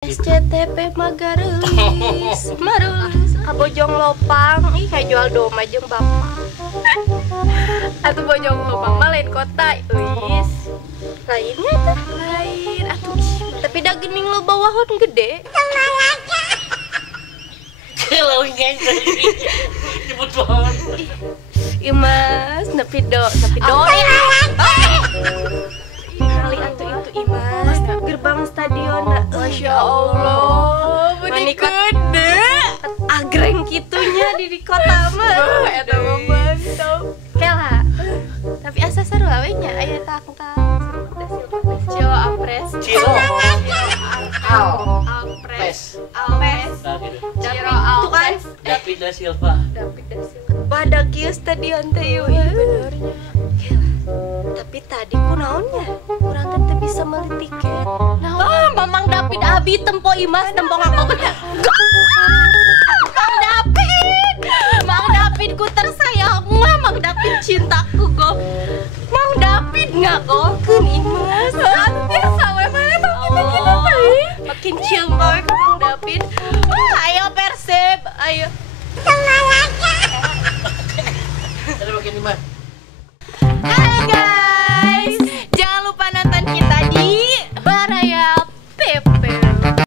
SCTP Magarelis, Marelis, kabojong lopang, ih kayak jual doma jeung bapak. Atuh bojong lopang mah lain kota, euis. Lainnya teh lain atuh tapi da geuning lo bawahon gede. Kalau ngeng nyebut bawahon. Ieu mas, nepi do ya. Kali atuh itu Imas, gerbang stadion. Masya Allah, bener gede. Agreng kitunya di kota mah. Eta mah mantap. Kela. Tapi asa seru we nya aya tangtang. Cio Apres. Ciro. Alpres. Ciro Alpres. David da Silva. Badak kieu stadion teh yeuh. Bener nya. Tapi tadi kunaonnya kurang teh bisa meuli tiket. Nah, Mamang David abi tempo Imas tempo ngakobeuna. Mang David ku tersayang mah Mang David cintaku go. Mang David ngakokeun Imas. Biasa we mana kita teh. Makin cium bae ka Mang David. Ayo Persib, ayo. Ada bagian di mana? Hai guys.